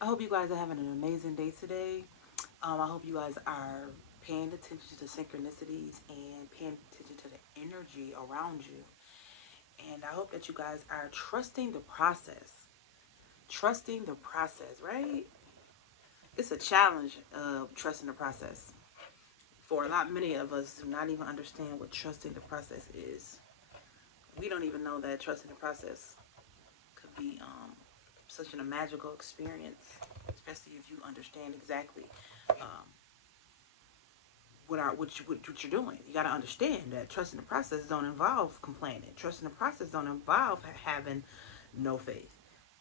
I hope you guys are having an amazing day today. I hope you guys are paying attention to the synchronicities and paying attention to the energy around you. And I hope that you guys are trusting the process. Trusting the process, right? It's a challenge of trusting the process. For a lot, many of us do not even understand what trusting the process is. We don't even know that trusting the process could be such a magical experience, especially if you understand exactly um, what you're doing. You got to understand that trusting the process don't involve complaining. Trusting the process don't involve having no faith.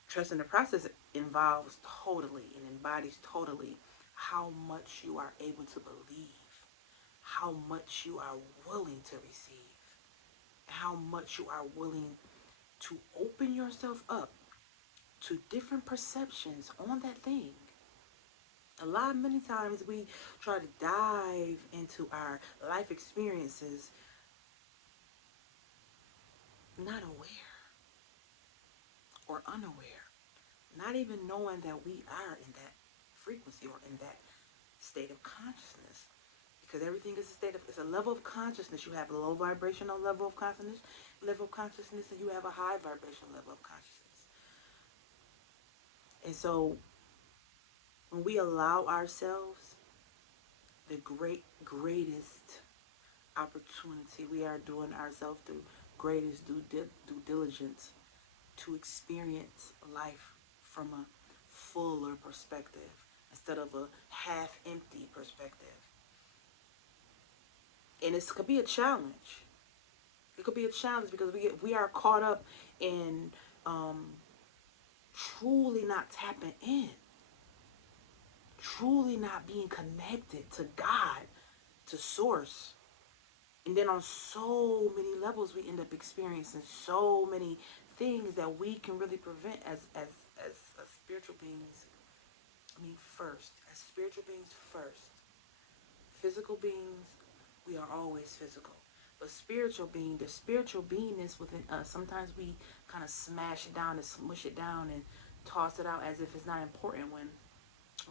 Trusting the process involves totally and embodies totally how much you are able to believe, how much you are willing to receive, how much you are willing to open yourself up to different perceptions on that thing. Many times we try to dive into our life experiences not aware or unaware, not even knowing that we are in that frequency or in that state of consciousness. Because everything is a state of, it's a level of consciousness. You have a low vibrational level of consciousness, and you have a high vibrational level of consciousness. And so when we allow ourselves the greatest opportunity, we are doing ourselves the greatest due diligence to experience life from a fuller perspective instead of a half empty perspective. And it could be a challenge. It could be a challenge because we are caught up in truly not tapping in, truly not being connected to God, to Source. And then on so many levels, we end up experiencing so many things that we can really prevent as spiritual beings. I mean, first, as spiritual beings first. Physical beings, we are always physical. But the spiritual beingness within us, sometimes we kind of smash it down and smush it down and toss it out as if it's not important. When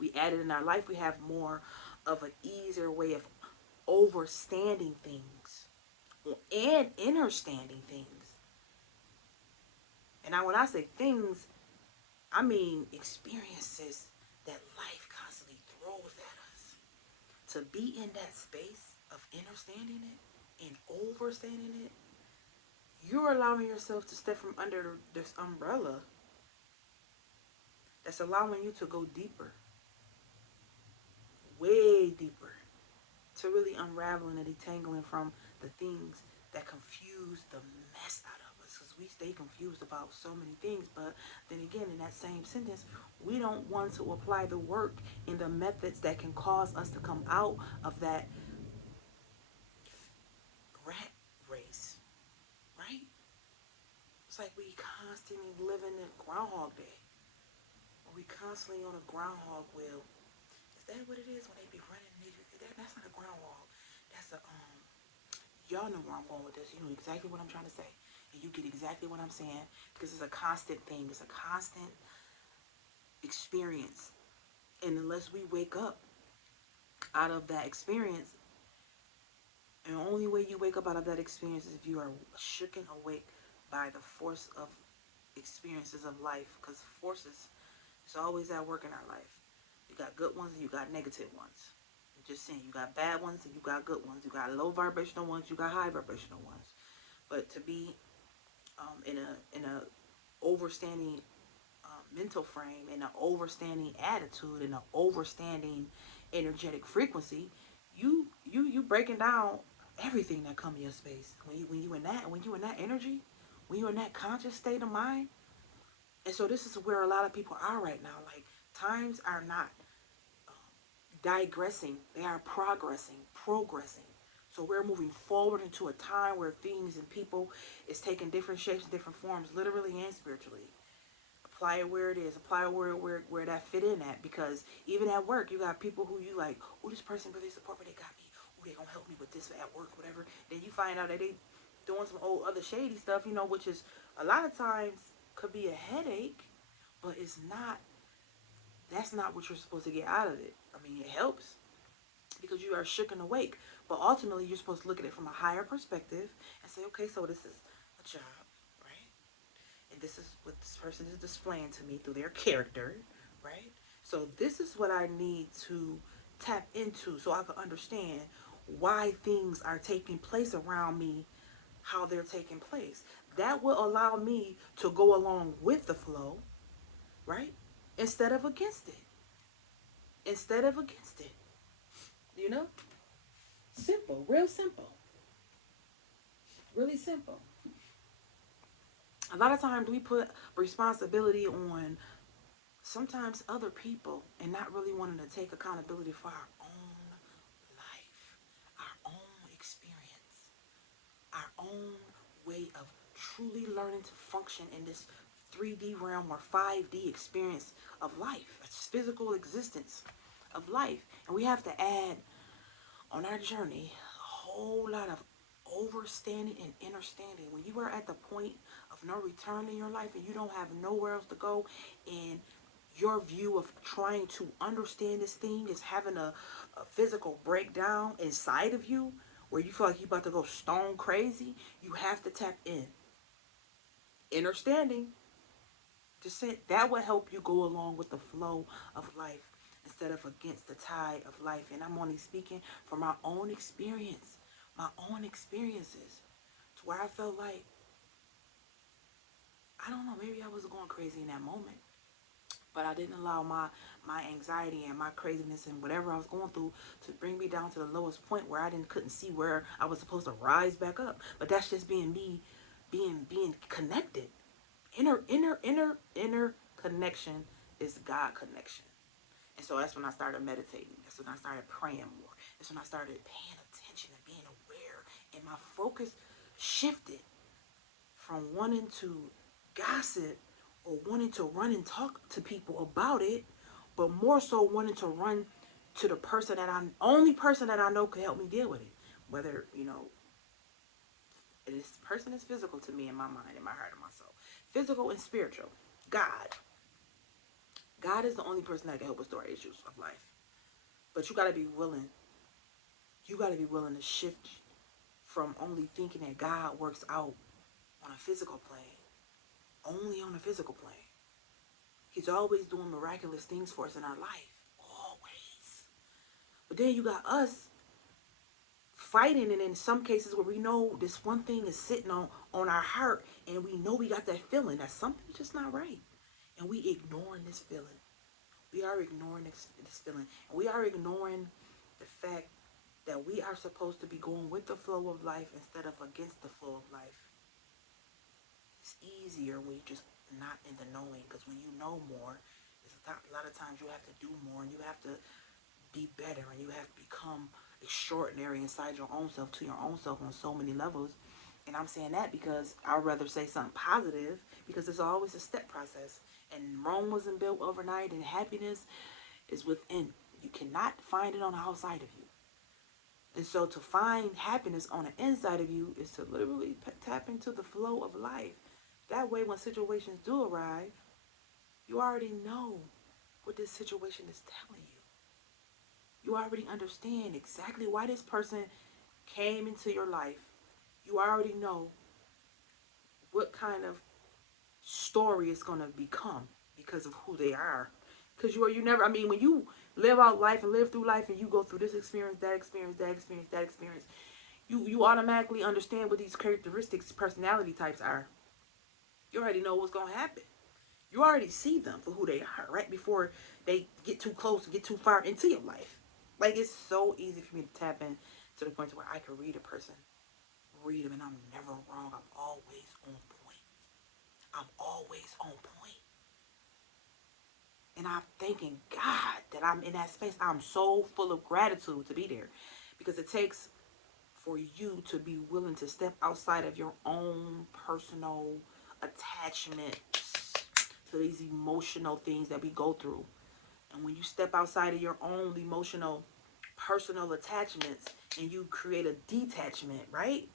we add it in our life, we have more of an easier way of overstanding things and understanding things. And now, when I say things, I mean experiences that life constantly throws at us. To be in that space of understanding it and overstanding it, you're allowing yourself to step from under this umbrella that's allowing you to go deeper, way deeper, to really unraveling and detangling from the things that confuse the mess out of us. Because we stay confused about so many things, but then again, in that same sentence, we don't want to apply the work in the methods that can cause us to come out of that rat race, right? It's like we constantly living in Groundhog Day. Or we constantly on a groundhog wheel. Is that what it is when they be running? That's not a groundhog. That's a Y'all know where I'm going with this. You know exactly what I'm trying to say, and you get exactly what I'm saying because it's a constant thing. It's a constant experience, and unless we wake up out of that experience, and the only way you wake up out of that experience is if you are shooken awake by the force of experiences of life, because forces is always at work in our life. You got good ones and you got negative ones. I'm just saying, you got bad ones and you got good ones. You got low vibrational ones, you got high vibrational ones. But to be in a overstanding mental frame, in an overstanding attitude, in an overstanding energetic frequency, you breaking down everything that come in your space when you in that energy, when you in that conscious state of mind. And so this is where a lot of people are right now. Like, times are not digressing, they are progressing. So we're moving forward into a time where things and people is taking different shapes and different forms, literally and spiritually. Apply it where it is. Apply it where that fit in at. Because even at work, you got people who you like, oh, this person really support me. They got me. Oh, they gonna help me with this at work, whatever. Then you find out that they doing some old other shady stuff, which is a lot of times could be a headache, but it's not That's not what you're supposed to get out of it. I mean, it helps because you are shook and awake. But ultimately, you're supposed to look at it from a higher perspective and say, okay, so this is a job, right? And this is what this person is displaying to me through their character, right? So this is what I need to tap into so I can understand why things are taking place around me, how they're taking place. That will allow me to go along with the flow, right? Instead of against it. Instead of against it. You know? Simple, real simple. Really simple. A lot of times we put responsibility on sometimes other people and not really wanting to take accountability for our own life, our own experience, our own way of truly learning to function in this 3D realm or 5D experience of life, a physical existence of life. And we have to add on our journey a whole lot of overstanding and understanding. When you are at the point of no return in your life and you don't have nowhere else to go, and your view of trying to understand this thing is having a physical breakdown inside of you where you feel like you're about to go stone crazy, you have to tap in. Understanding, just say that will help you go along with the flow of life instead of against the tide of life. And I'm only speaking from my own experience, my own experiences, to where I felt like, I don't know, maybe I was going crazy in that moment. But I didn't allow my anxiety and my craziness and whatever I was going through to bring me down to the lowest point where I couldn't see where I was supposed to rise back up. But that's just being me, being connected. Inner connection is God connection. And so that's when I started meditating. That's when I started praying more. That's when I started paying attention and being aware. And my focus shifted from wanting to gossip or wanting to run and talk to people about it, but more so wanting to run to the only person that I know could help me deal with it. Whether, this person is physical to me in my mind, in my heart, and my soul. Physical and spiritual. God. God is the only person that can help us through our issues of life. But you got to be willing. You got to be willing to shift from only thinking that God works out on a physical plane. Only on a physical plane. He's always doing miraculous things for us in our life. Always. But then you got us fighting, and in some cases where we know this one thing is sitting on our heart, and we know we got that feeling that something's just not right. And we ignoring this feeling. We are ignoring this feeling. And we are ignoring the fact that we are supposed to be going with the flow of life instead of against the flow of life. It's easier when you're just not in the knowing, because when you know more, a lot of times you have to do more and you have to be better and you have to become extraordinary inside your own self, to your own self on so many levels. And I'm saying that because I'd rather say something positive, because it's always a step process. And Rome wasn't built overnight, and happiness is within. You cannot find it on the outside of you. And so to find happiness on the inside of you is to literally tap into the flow of life. That way, when situations do arrive, you already know what this situation is telling you. You already understand exactly why this person came into your life. You already know what kind of story it's going to become because of who they are. Because you never, I mean, when you live out life and live through life and you go through this experience, that experience, that experience, that experience, you automatically understand what these characteristics, personality types are. You already know what's going to happen. You already see them for who they are right before they get too close, get too far into your life. Like, it's so easy for me to tap in to the point where I can read a person, read them, and I'm never wrong. I'm always on point. I'm always on point. And I'm thanking God that I'm in that space. I'm so full of gratitude to be there, because it takes for you to be willing to step outside of your own personal attachments to these emotional things that we go through. And when you step outside of your own emotional, personal attachments and you create a detachment, right?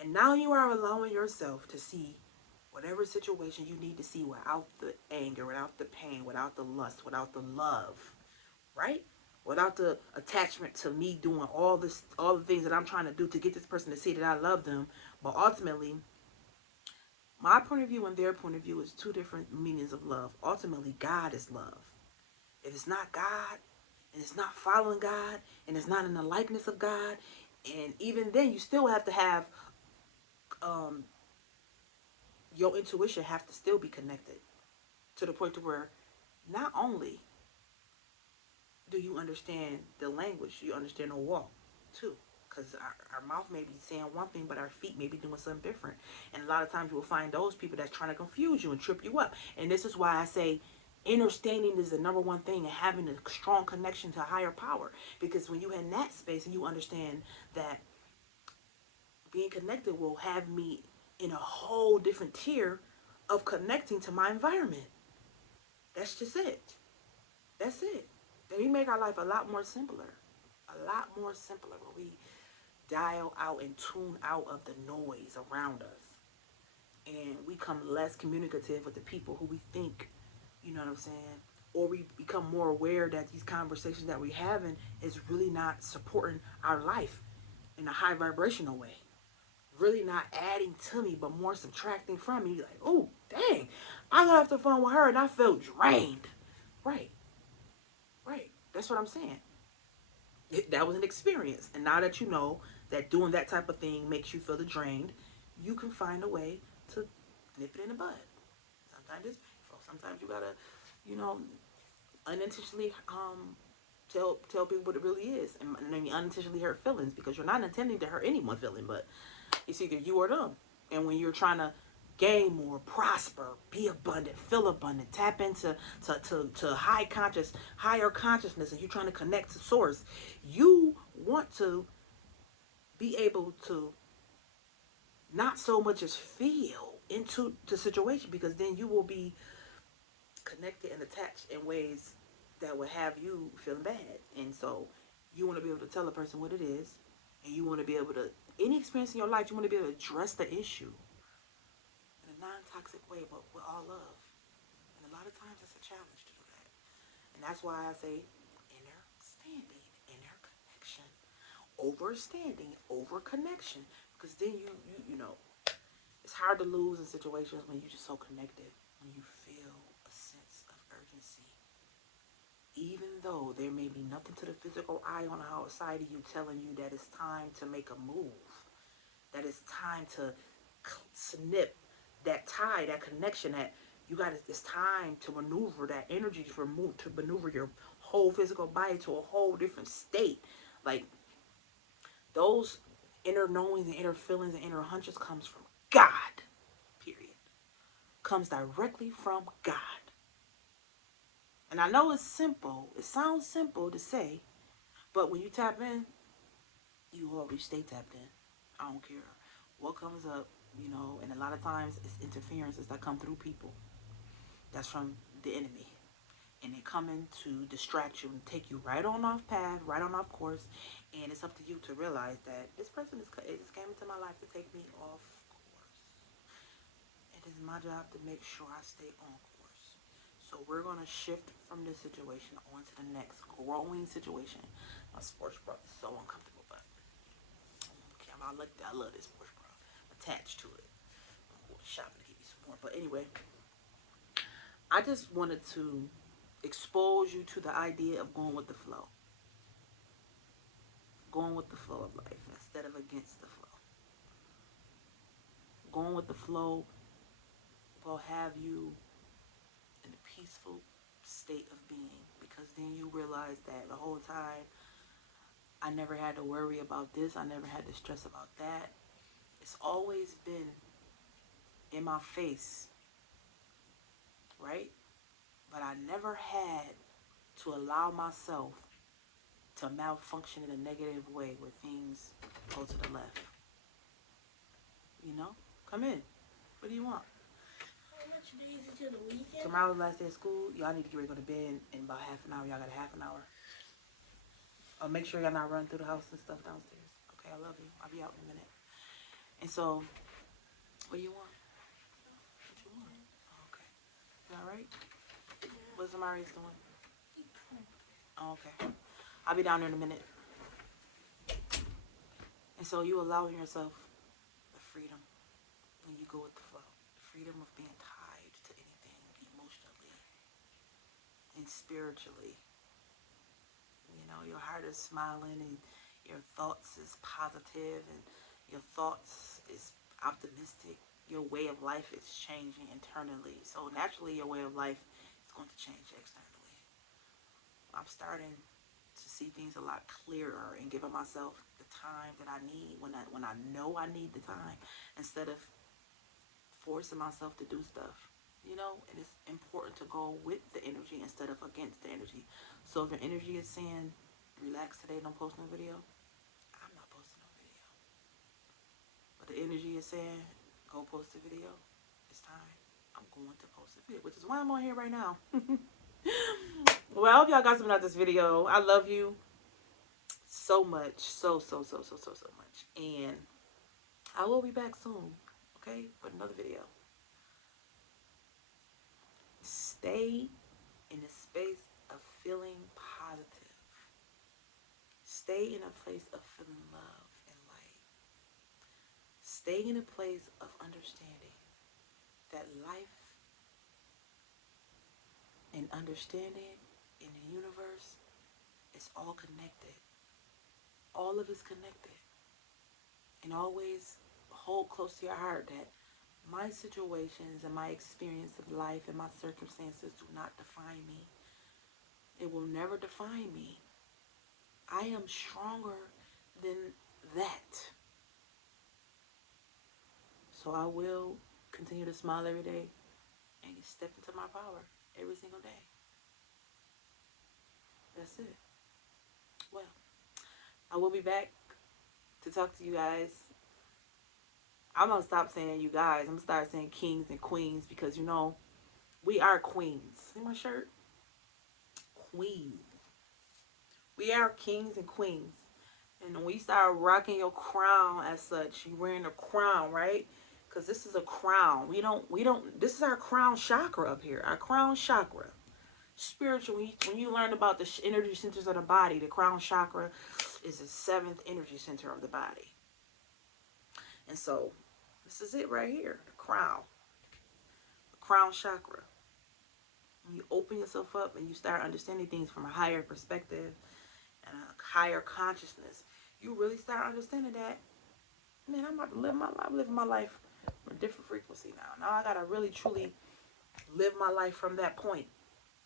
And now you are allowing yourself to see Whatever situation you need to see without the anger, without the pain, without the lust, without the love, right? Without the attachment to me doing all the things that I'm trying to do to get this person to see that I love them. But ultimately, my point of view and their point of view is two different meanings of love. Ultimately, God is love. If it's not God, and it's not following God, and it's not in the likeness of God, and even then, you still have to have your intuition have to still be connected to the point to where not only do you understand the language, you understand the walk too. Because our mouth may be saying one thing, but our feet may be doing something different. And a lot of times you will find those people that's trying to confuse you and trip you up. And this is why I say understanding is the number one thing, and having a strong connection to a higher power. Because when you're in that space and you understand that being connected will have me in a whole different tier of connecting to my environment. That's just it. That's it. Then we make our life a lot more simpler. A lot more simpler when we dial out and tune out of the noise around us. And we become less communicative with the people who we think, you know what I'm saying? Or we become more aware that these conversations that we're having is really not supporting our life in a high vibrational way. Really not adding to me, but more subtracting from me. Like, oh, dang, I got off the phone with her and I felt drained. Right, right. That's what I'm saying. That was an experience. And now that you know that doing that type of thing makes you feel drained, you can find a way to nip it in the bud. Sometimes it's painful. Sometimes you gotta, you know, unintentionally tell people what it really is, and then you unintentionally hurt feelings because you're not intending to hurt anyone's feeling, but it's either you or them. And when you're trying to gain more, prosper, be abundant, feel abundant, tap into to higher consciousness, and you're trying to connect to source, you want to be able to not so much as feel into the situation, because then you will be connected and attached in ways that would have you feeling bad. And so you want to be able to tell a person what it is, and you want to be able to, any experience in your life, you want to be able to address the issue in a non-toxic way, but with all love. And a lot of times it's a challenge to do that. And that's why I say inner standing, inner connection, overstanding, over connection. Because then you know, it's hard to lose in situations when you're just so connected, when you feel a sense of urgency. Even though there may be nothing to the physical eye on the outside of you telling you that it's time to make a move, that it's time to snip that tie, that connection, that you got, it's time to maneuver that energy, to maneuver your whole physical body to a whole different state. Like, those inner knowings and inner feelings and inner hunches comes from God, period. Comes directly from God. And I know it's simple. It sounds simple to say, but when you tap in, you always stay tapped in. I don't care what comes up, you know, and a lot of times it's interferences that come through people. That's from the enemy. And they come in to distract you and take you right on off path, right on off course. And it's up to you to realize that this person just came into my life to take me off course. It is my job to make sure I stay on course. So we're going to shift from this situation on to the next growing situation. My sports bra is so uncomfortable, but okay, I love this sports bra. I'm attached to it. I'm going shopping to get me some more. But anyway, I just wanted to expose you to the idea of going with the flow. Going with the flow of life instead of against the flow. Going with the flow will have you in a peaceful state of being, because then you realize that the whole time I never had to worry about this, I never had to stress about that. It's always been in my face, right? But I never had to allow myself to malfunction in a negative way where things go to the left. You know? Come in. What do you want? How much days until the weekend? Tomorrow's the last day of school. Y'all need to get ready to go to bed in about half an hour. Y'all got a half an hour. Make sure y'all not running through the house and stuff downstairs. Okay, I love you. I'll be out in a minute. And so, what do you want? All right. What's Amari's doing? Oh, okay. I'll be down there in a minute. And so you allowing yourself the freedom when you go with the flow. The freedom of being tied to anything emotionally and spiritually. You know, your heart is smiling and your thoughts is positive and your thoughts is optimistic. Your way of life is changing internally. So naturally your way of life is going to change externally. I'm starting to see things a lot clearer and giving myself the time that I need when I know I need the time, instead of forcing myself to do stuff. You know, and it's important to go with the energy instead of against the energy. So if your energy is saying relax today, don't post no video, I'm not posting no video. But the energy is saying go post a video, it's time, I'm going to post a video, which is why I'm on here right now. Well, I hope y'all got something out of this video. I love you so much. So much. And I will be back soon, okay, with another video. Stay in a space of feeling positive. Stay in a place of feeling love and light. Stay in a place of understanding that life and understanding in the universe is all connected. All of it's connected. And always hold close to your heart that my situations and my experience of life and my circumstances do not define me. It will never define me. I am stronger than that. So I will continue to smile every day and step into my power every single day. That's it. Well, I will be back to talk to you guys. I'm going to stop saying you guys. I'm going to start saying kings and queens, because, you know, we are queens. See my shirt? Queen. We are kings and queens. And when we start rocking your crown as such, you're wearing a crown, right? Because this is a crown. This is our crown chakra up here. Our crown chakra. Spiritual, when you learn about the energy centers of the body, the crown chakra is the 7th energy center of the body. And so, this is it right here, the crown chakra. When you open yourself up and you start understanding things from a higher perspective and a higher consciousness, you really start understanding that, man, I'm about to live my life. I'm living my life from a different frequency now. Now I gotta really truly live my life from that point.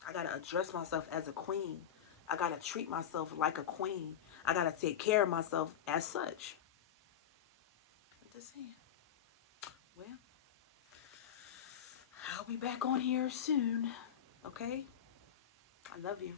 I gotta address myself as a queen. I gotta treat myself like a queen. I gotta take care of myself as such. I'm just saying. Well, I'll be back on here soon. Okay? I love you.